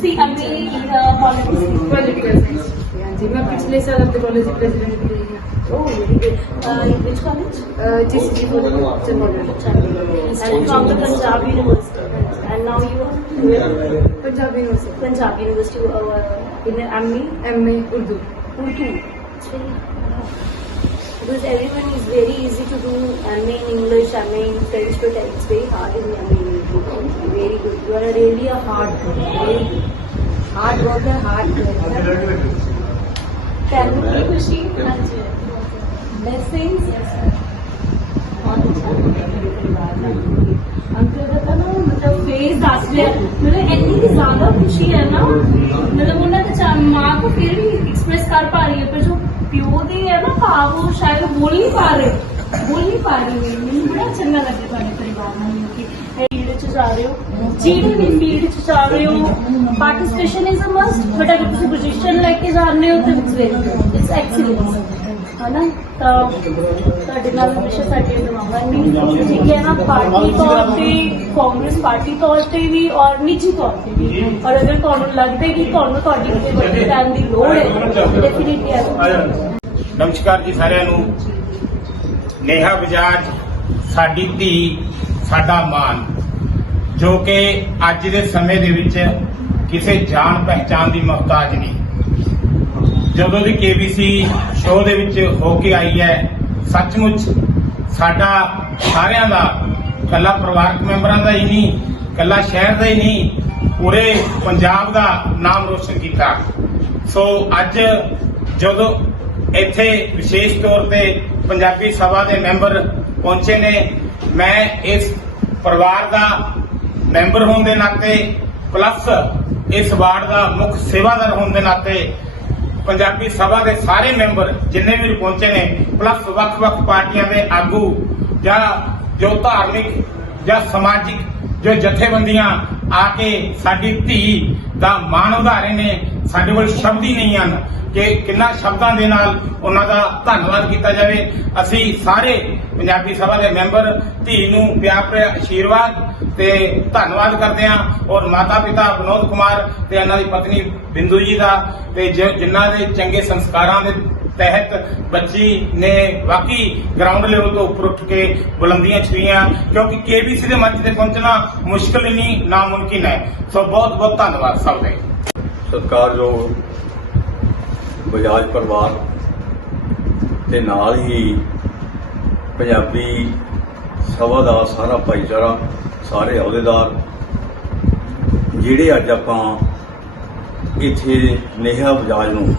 सी अभी political science जी मैं पिछले साल आपके कॉलेज प्रेसिडेंट भी रही ओह very good which college G C G from the Punjab university and now you Punjab Punjab University. University in M A M Urdu, because everyone is very easy to do MA in English, MA in French, but it's very hard in MA in Urdu. Very good. You are really a hard, very good. Hard work ਹੈ hard work ਤੈਨੂੰ ਕੀ ਖੁਸ਼ੀ ਹਾਂਜੀ blessings yes ਬਹੁਤ ਅੱਛਾ ਮੇਰੇ ਪਰਿਵਾਰ ਨਾਲ ਅੰਕਲ ਦਾ ਤਾਂ ਨਾ ਮਤਲਬ ਫੇਸ ਦੱਸ ਰਿਹਾ ਮਤਲਬ ਇੰਨੀ ਜ਼ਿਆਦਾ ਖੁਸ਼ੀ ਹੈ ਨਾ ਮਤਲਬ ਉਹਨਾਂ ਦਾ ਮਾਂ ਕੋ ਫਿਰ ਵੀ ਐਕਸਪ੍ਰੈਸ ਕਰ ਪਾ ਰਹੀ ਹੈ ਪਰ ਜੋ ਪਿਓ ਦੇ ਹੈ ਨਾ ਭਾਵ ਉਹ ਸ਼ਾਇਦ ਬੋਲ ਨਹੀਂ ਪਾ ਰਹੇ ਬੋਲ ਨਹੀਂ ਪਾ ਰਹੀ ਮੈਨੂੰ ਬੜਾ ਚੰਗਾ ਲੱਗਿਆ ਤੁਹਾਡੇ ਪਰਿਵਾਰ ਨਾਲ ਮਿਲ ਕੇ ਚ ਜਾ ਰਹੇ ਹੋ? ਜਿਹੜੀ ਵੀ ਫੀਲਡ ਚ ਜਾ ਰਹੇ ਹੋ participation is a must but ਅਗਰ ਤੁਸੀਂ ਪੋਜੀਸ਼ਨ ਲੈ ਕੇ ਜਾਂਦੇ ਹੋ ਤਾਂ ਇਟਸ ਵੈਰੀ ਇਟਸ ਐਕਸੀਲੈਂਟ ਹਨਾ? ਤਾਂ ਤੁਹਾਡੇ ਨਾਲ ਹਮੇਸ਼ਾ ਸਾਡੇ ਦਵਾਵਾਂ ਠੀਕ ਹੈ ਨਾ? ਪਾਰਟੀ ਤੌਰ ਤੇ, ਕਾਂਗਰਸ ਪਾਰਟੀ ਤੌਰ ਤੇ ਵੀ ਔਰ ਨਿੱਜੀ ਤੌਰ ਤੇ ਵੀ। ਔਰ ਅਗਰ ਤੁਹਾਨੂੰ ਲੱਗਦਾ ਹੈ ਕਿ ਤੁਹਾਨੂੰ ਤੁਹਾਡੀ ਕਿਤੇ ਵੱਡੀ ਟਾਈਮ ਦੀ ਲੋੜ ਹੈ ਡੈਫੀਨਿਟਲੀ ਆ ਨਮਸਕਾਰ ਜੀ ਸਾਰਿਆਂ ਨੂੰ। ਨੇਹਾ ਬਜਾਜ, ਸਾਡੀ ਧੀ, ਸਾਡਾ ਮਾਨ। ਜੋ ਕਿ ਅੱਜ ਦੇ ਸਮੇਂ ਦੇ ਵਿੱਚ ਕਿਸੇ ਜਾਣ ਪਹਿਚਾਨ ਦੀ ਮੁਹਤਾਜ ਨਹੀਂ। ਜਦੋਂ ਦੀ ਕੇਬੀਸੀ ਸ਼ੋਅ ਦੇ ਵਿੱਚ ਹੋ ਕੇ ਆਈ ਹੈ, ਸੱਚਮੁੱਚ ਸਾਡਾ ਸਾਰਿਆਂ ਦਾ ਕੱਲਾ ਪਰਿਵਾਰਕ ਮੈਂਬਰਾਂ ਦਾ ਹੀ ਨਹੀਂ ਕੱਲਾ ਸ਼ਹਿਰ ਦਾ ਹੀ ਨਹੀਂ, ਪੂਰੇ ਪੰਜਾਬ ਦਾ ਨਾਮ ਰੋਸ਼ਨ ਕੀਤਾ। ਸੋ ਅੱਜ ਜਦੋਂ ਇੱਥੇ ਵਿਸ਼ੇਸ਼ ਤੌਰ ਤੇ ਪੰਜਾਬੀ ਸਭਾ ਦੇ ਮੈਂਬਰ ਪਹੁੰਚੇ ਨੇ, ਮੈਂ ਇਸ ਪਰਿਵਾਰ ਦਾ ਮੈਂਬਰ ਹੋਣ ਦੇ ਨਾਤੇ, ਪਲੱਸ ਇਸ ਵਾਰਡ ਦਾ ਮੁੱਖ ਸੇਵਾਦਾਰ ਹੋਣ ਦੇ ਨਾਤੇ, ਪੰਜਾਬੀ ਸਭਾ ਦੇ ਸਾਰੇ ਮੈਂਬਰ ਜਿੰਨੇ ਵੀ ਪਹੁੰਚੇ ਨੇ, ਪਲੱਸ ਵੱਖ-ਵੱਖ ਪਾਰਟੀਆਂ ਦੇ ਆਗੂ ਜਾਂ ਜੋ ਧਾਰਮਿਕ ਜਾਂ ਸਮਾਜਿਕ ਜੋ ਜਥੇਬੰਦੀਆਂ ਆ ਕੇ ਸਾਡੀ ਧੀ ਦਾ ਮਾਣ ਉਧਾਰੇ ਨੇ ਸਾਡੇ ਕੋਲ ਸ਼ਬਦ ਹੀ ਨਹੀਂ ਹਨ ਕਿ ਕਿੰਨਾ ਸ਼ਬਦਾਂ ਦੇ ਨਾਲ ਉਹਨਾਂ ਦਾ ਧੰਨਵਾਦ ਕੀਤਾ ਜਾਵੇ। ਅਸੀਂ ਸਾਰੇ ਪੰਜਾਬੀ ਸਭਾ ਦੇ ਮੈਂਬਰ, ਧੀ ਨੂੰ ਪਿਆਰ ਭਰਿਆ ਆਸ਼ੀਰਵਾਦ ਤੇ ਧੰਨਵਾਦ ਕਰਦੇ ਹਾਂ ਔਰ ਮਾਤਾ ਪਿਤਾ ਵਿਨੋਦ ਕੁਮਾਰ ਤੇ ਇਹਨਾਂ ਦੀ ਪਤਨੀ ਬਿੰਦੂ ਜੀ ਦਾ ਤੇ ਜਿਨ੍ਹਾਂ ਦੇ ਚੰਗੇ ਸੰਸਕਾਰਾਂ ਦੇ ਤਹਿਤ ਬੱਚੀ ਨੇ ਵਾਕਈ ਗਰਾਊਂਡ ਲੈਵਲ ਤੋਂ ਉੱਪਰ ਉੱਠ ਕੇ ਬੁਲੰਦੀਆਂ ਛੂਈਆਂ ਕਿਉਂਕਿ ਕੇਬੀਸੀ ਦੇ ਮੰਚ ਤੇ ਪਹੁੰਚਣਾ ਮੁਸ਼ਕਲ ਹੀ ਨਹੀਂ, ਨਾਮੁਮਕਿਨ ਹੈ। ਸੋ ਬਹੁਤ ਬਹੁਤ ਧੰਨਵਾਦ ਸਭ ਦਾ। ਸਤਿਕਾਰਯੋਗ ਬਜਾਜ ਪਰਿਵਾਰ ਤੇ ਨਾਲ ਹੀ ਪੰਜਾਬੀ ਸਭਾ ਦਾ ਸਾਰਾ ਭਾਈਚਾਰਾ, ਸਾਰੇ ਅਹੁਦੇਦਾਰ, ਜਿਹੜੇ ਅੱਜ ਆਪਾਂ ਇੱਥੇ ਨੇਹਾ ਬਜਾਜ ਨੂੰ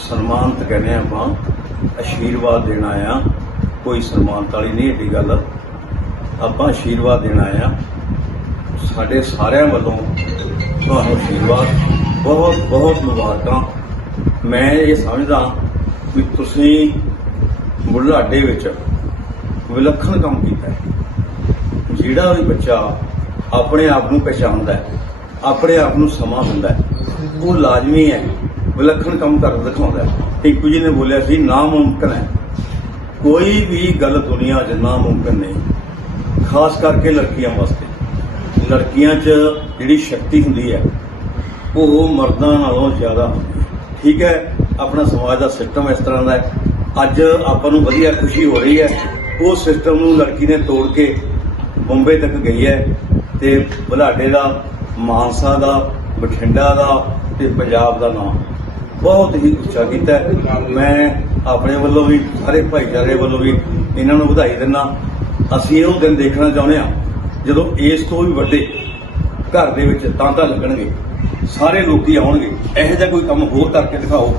ਸਨਮਾਨਿਤ ਕਹਿੰਦੇ ਹਾਂ ਆਪਾਂ ਆਸ਼ੀਰਵਾਦ ਦੇਣਾ ਆ ਕੋਈ ਸਨਮਾਨਿਤ ਵਾਲੀ ਨਹੀਂ ਏਡੀ ਗੱਲ। ਆਪਾਂ ਆਸ਼ੀਰਵਾਦ ਦੇਣਾ ਆਇਆ ਸਾਡੇ ਸਾਰਿਆਂ ਵੱਲੋਂ ਤੁਹਾਨੂੰ ਆਸ਼ੀਰਵਾਦ, ਬਹੁਤ ਬਹੁਤ ਮੁਬਾਰਕਾਂ। ਮੈਂ ਇਹ ਸਮਝਦਾ ਵੀ ਤੁਸੀਂ ਬੁਢਲਾਡੇ ਵਿੱਚ ਵਿਲੱਖਣ ਕੰਮ ਕੀਤਾ ਹੈ। ਜਿਹੜਾ ਵੀ ਬੱਚਾ ਆਪਣੇ ਆਪ ਨੂੰ ਪਛਾਣਦਾ ਹੈ, ਆਪਣੇ ਆਪ ਨੂੰ ਸਮਾਂ ਦਿੰਦਾ ਹੈ, ਉਹ ਲਾਜ਼ਮੀ ਹੈ, ਵਿਲੱਖਣ ਕੰਮ ਕਰ ਦਿਖਾਉਂਦਾ ਹੈ। ਟਿੱਕੂ ਜੀ ਨੇ ਬੋਲਿਆ ਸੀ, ਨਾਮੁਮਕਿਨ ਹੈ। ਕੋਈ ਵੀ ਗੱਲ ਦੁਨੀਆ 'ਚ ਨਾਮੁਮਕਿਨ ਨਹੀਂ। ਖਾਸ ਕਰਕੇ ਲੜਕੀਆਂ ਵਾਸਤੇ। ਲੜਕੀਆਂ 'ਚ ਜਿਹੜੀ ਸ਼ਕਤੀ ਹੁੰਦੀ ਹੈ, ਉਹ ਮਰਦਾਂ ਨਾਲੋਂ ਜ਼ਿਆਦਾ ਠੀਕ ਹੈ, ਆਪਣਾ ਸਮਾਜ ਦਾ ਸਿਸਟਮ ਇਸ ਤਰ੍ਹਾਂ ਦਾ ਹੈ। ਅੱਜ ਆਪਾਂ ਨੂੰ ਵਧੀਆ ਖੁਸ਼ੀ ਹੋ ਰਹੀ ਹੈ, ਉਹ ਸਿਸਟਮ ਨੂੰ ਲੜਕੀ ਨੇ ਤੋੜ ਕੇ ਬੰਬੇ ਤੱਕ ਗਈ ਹੈ ਤੇ ਬੁਲਾਡੇ ਦਾ, ਮਾਨਸਾ ਦਾ, ਬਠਿੰਡਾ ਦਾ ਤੇ ਪੰਜਾਬ ਦਾ ਨਾਮ। ਬਹੁਤ ਹੀ ਉੱਚਾ ਕੀਤਾ ਮੈਂ ਆਪਣੇ ਵੱਲੋਂ ਵੀ, ਸਾਰੇ ਭਾਈਚਾਰੇ ਵੱਲੋਂ ਵੀ ਇਹਨਾਂ ਨੂੰ ਵਧਾਈ ਦਿੰਦਾ। ਅਸੀਂ ਉਹ ਦਿਨ ਦੇਖਣਾ ਚਾਹੁੰਦੇ ਹਾਂ, ਜਦੋਂ ਇਸ ਤੋਂ ਵੀ ਵੱਡੇ ਘਰ ਦੇ ਵਿੱਚ ਤਾਂਤਾ ਲੱਗਣਗੇ, ਸਾਰੇ ਲੋਕੀ ਆਉਣਗੇ, ਇਹੋ ਜਿਹਾ ਕੋਈ ਕੰਮ ਹੋਰ ਕਰਕੇ ਦਿਖਾਓ,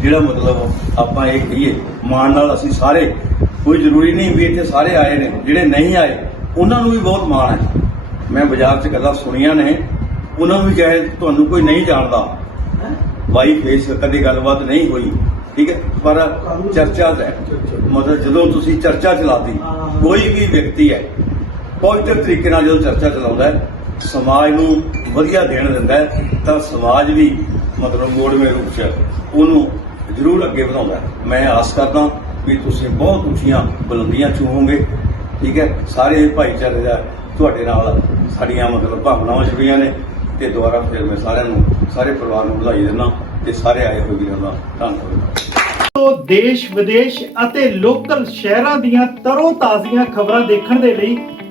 ਜਿਹੜਾ ਮਤਲਬ ਆਪਾਂ ਇਹ ਕਹੀਏ, ਮਾਣ ਨਾਲ ਅਸੀਂ ਸਾਰੇ, ਕੋਈ ਜ਼ਰੂਰੀ ਨਹੀਂ ਵੀ ਇੱਥੇ ਸਾਰੇ ਆਏ ਨੇ, ਜਿਹੜੇ ਨਹੀਂ ਆਏ, ਉਹਨਾਂ ਨੂੰ ਵੀ ਬਹੁਤ ਮਾਣ ਹੈ। ਮੈਂ ਬਾਜ਼ਾਰ 'ਚ ਗੱਲਾਂ ਸੁਣੀਆਂ ਨੇ, ਉਹਨਾਂ ਨੂੰ ਵੀ ਕਹੇ ਤੁਹਾਨੂੰ ਕੋਈ ਨਹੀਂ ਜਾਣਦਾ। ਬਾਈ ਫੇਸ ਕਦੇ ਗੱਲਬਾਤ ਨਹੀਂ ਹੋਈ, ਠੀਕ ਹੈ? ਪਰ ਚਰਚਾ ਹੈ। ਮਤਲਬ ਜਦੋਂ ਤੁਸੀਂ ਚਰਚਾ ਚਲਾਤੀ, ਕੋਈ ਵੀ ਵਿਅਕਤੀ ਹੈ ਪੋਜ਼ਿਟਿਵ ਤਰੀਕੇ ਨਾਲ ਜਦੋਂ ਚਰਚਾ ਚਲਾਉਂਦਾ ਸਮਾਜ ਨੂੰ ਵਧੀਆ ਦੇਣ ਦਿੰਦਾ ਤਾਂ ਸਮਾਜ ਵੀ ਮਤਲਬ ਮੋੜਵੇਂ ਰੂਪ ਚ ਉਹਨੂੰ ਜ਼ਰੂਰ ਅੱਗੇ ਵਧਾਉਂਦਾ ਮੈਂ ਆਸ ਕਰਦਾ ਵੀ ਤੁਸੀਂ ਬਹੁਤ ਉੱਚੀਆਂ ਬੁਲੰਦੀਆਂ ਛੂਹੋਗੇ ਠੀਕ ਹੈ? ਸਾਰੇ ਭਾਈਚਾਰੇ ਦਾ ਤੁਹਾਡੇ ਨਾਲ ਸਾਡੀਆਂ ਮਤਲਬ ਭਾਵਨਾਵਾਂ ਜੁੜੀਆਂ ਨੇ ਤੇ ਦੁਬਾਰਾ ਫਿਰ ਮੈਂ ਸਾਰਿਆਂ ਨੂੰ, ਸਾਰੇ ਪਰਿਵਾਰ ਨੂੰ ਵਧਾਈ ਦਿੰਦਾ ਤੇ ਸਾਰੇ ਆਏ ਹੋਏ ਵੀਰਾਂ ਦਾ ਧੰਨਵਾਦ। ਤੋਂ ਦੇਸ਼, ਵਿਦੇਸ਼ ਅਤੇ ਲੋਕਲ ਸ਼ਹਿਰਾਂ ਦੀਆਂ ਤਰੋ ਤਾਜ਼ੀਆਂ ਖਬਰਾਂ ਦੇਖਣ ਦੇ ਲਈ